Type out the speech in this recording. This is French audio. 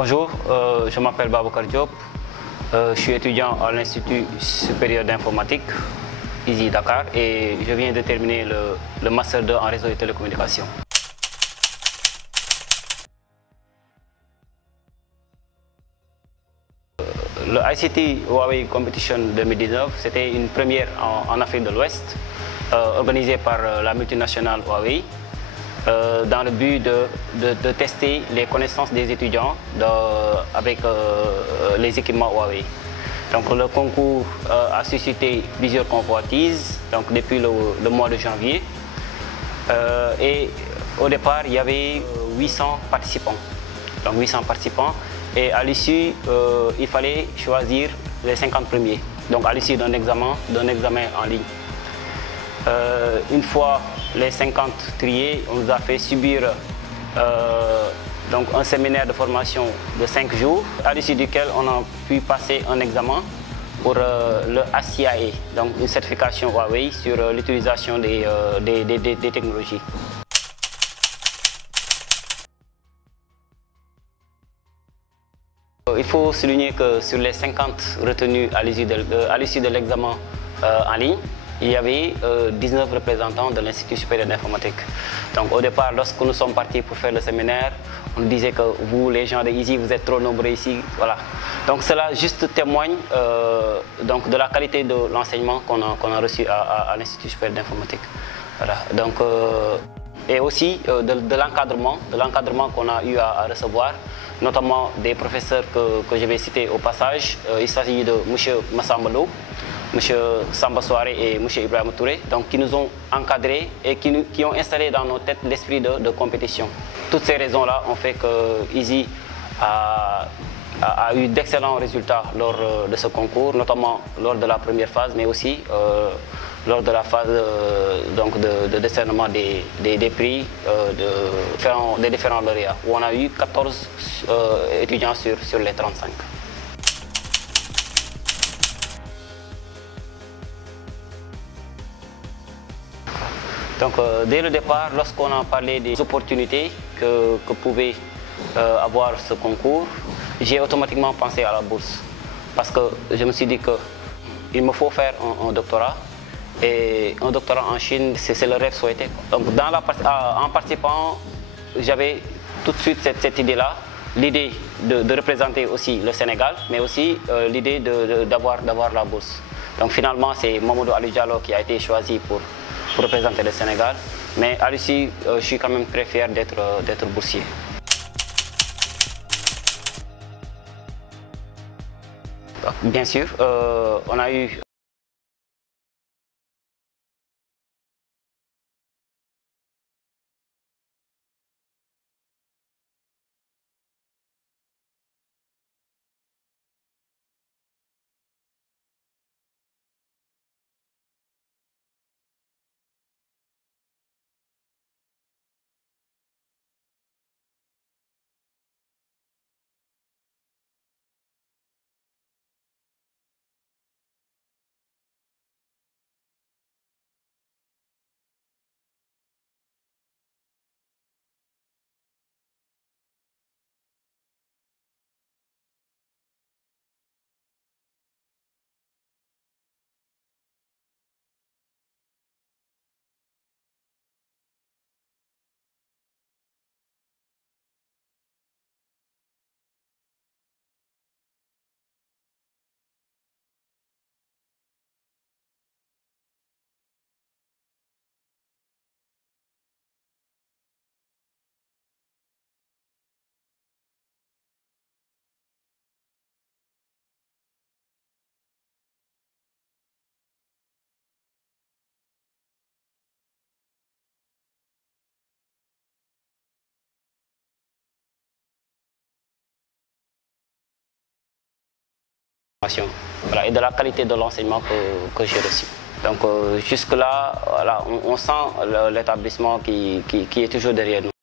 Bonjour, je m'appelle Babacar Diop, je suis étudiant à l'Institut supérieur d'informatique, ISI Dakar, et je viens de terminer le Master 2 en réseau et télécommunications. Le ICT Huawei Competition 2019, c'était une première en Afrique de l'Ouest, organisée par la multinationale Huawei, dans le but de tester les connaissances des étudiants avec les équipements Huawei. Donc le concours a suscité plusieurs convoitises depuis le mois de janvier. Et au départ, il y avait 800 participants. Donc 800 participants. Et à l'issue, il fallait choisir les 50 premiers. Donc à l'issue d'un examen en ligne. Une fois les 50 triés, on nous a fait subir un séminaire de formation de 5 jours, à l'issue duquel on a pu passer un examen pour le ACIA, donc une certification Huawei sur l'utilisation des technologies. Il faut souligner que sur les 50 retenus à l'issue de l'examen en ligne, il y avait 19 représentants de l'Institut supérieur d'informatique. Donc au départ, lorsque nous sommes partis pour faire le séminaire, on disait que vous, les gens de ISI, vous êtes trop nombreux ici. Voilà. Donc cela juste témoigne de la qualité de l'enseignement qu'on a reçu à l'Institut supérieur d'informatique. Voilà. Donc, et aussi de l'encadrement qu'on a eu à recevoir, notamment des professeurs que je vais citer au passage. Il s'agit de M. Massambalo, M. Samba Soare et M. Ibrahim Touré, donc qui nous ont encadrés et qui ont installé dans nos têtes l'esprit de compétition. Toutes ces raisons-là ont fait que ISI a eu d'excellents résultats lors de ce concours, notamment lors de la première phase, mais aussi lors de la phase de décernement des prix des différents lauréats, où on a eu 14 étudiants sur les 35. Donc, dès le départ, lorsqu'on a parlé des opportunités que pouvait avoir ce concours, j'ai automatiquement pensé à la bourse. Parce que je me suis dit qu'il me faut faire un doctorat. Et un doctorat en Chine, c'est le rêve souhaité. Donc, en participant, j'avais tout de suite cette idée-là, l'idée de représenter aussi le Sénégal, mais aussi l'idée d'avoir la bourse. Donc finalement, c'est Mamadou Ali Diallo qui a été choisi pour représenter le Sénégal. Mais à l'issue, je suis quand même très fier d'être boursier. Bien sûr, on a eu voilà, et de la qualité de l'enseignement que j'ai reçu. Donc jusque-là, voilà, on sent l'établissement qui est toujours derrière nous.